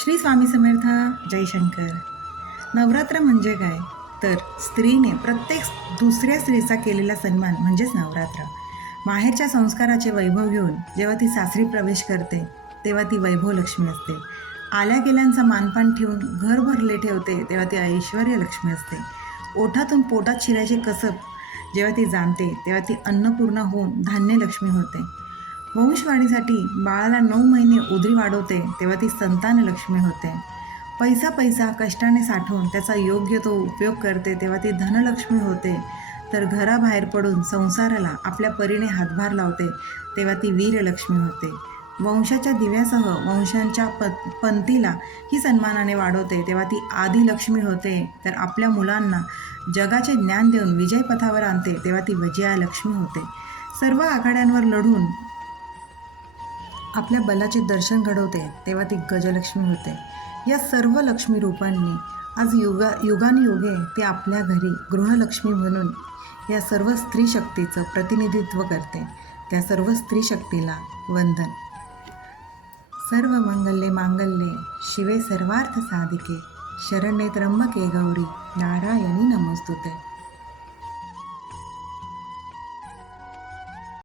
श्री स्वामी समर्थ जयशंकर नवरात्र म्हणजे काय? तर स्त्रीने प्रत्येक दुसऱ्या स्त्रीचा केलेला सन्मान म्हणजेच नवरात्र. माहेरच्या संस्काराचे वैभव घेऊन जेव्हा ती सासरी प्रवेश करते तेव्हा ती वैभव लक्ष्मी असते. आल्या गेल्यांचा मानपान ठेवून घर भरले ठेवते तेव्हा ती ऐश्वर्य लक्ष्मी असते. ओठातून पोटात शिरायचे कसब जेव्हा ती जाणते तेव्हा ती अन्नपूर्ण होऊन धान्य लक्ष्मी होते. वंशवाढीसाठी बाळाला नऊ महिने उदरी वाढवते तेव्हा ती संतान लक्ष्मी होते. पैसा पैसा कष्टाने साठवून त्याचा योग्य तो उपयोग करते तेव्हा ती धनलक्ष्मी होते. तर घराबाहेर पडून संसाराला आपल्या परीने हातभार लावते तेव्हा ती वीरलक्ष्मी होते. वंशाच्या दिव्यासह वंशांच्या प पंथीला ही सन्मानाने वाढवते तेव्हा ती आदिलक्ष्मी होते. तर आपल्या मुलांना जगाचे ज्ञान देऊन विजयपथावर आणते तेव्हा ती विजयालक्ष्मी होते. सर्व आघाड्यांवर लढून आपल्या बलाचे दर्शन घडवते तेव्हा ती गजलक्ष्मी होते. या सर्व लक्ष्मी रूपांनी आज युगा युगानुयुगे ती आपल्या घरी गृहलक्ष्मी म्हणून या सर्व स्त्री शक्तीचं प्रतिनिधित्व करते. त्या सर्व स्त्री शक्तीला वंदन. सर्व मंगल्ये मांगल्ये शिवे सर्वार्थ साधिके शरणे त्र्यंबके गौरी नारायणी नमोस्तुते.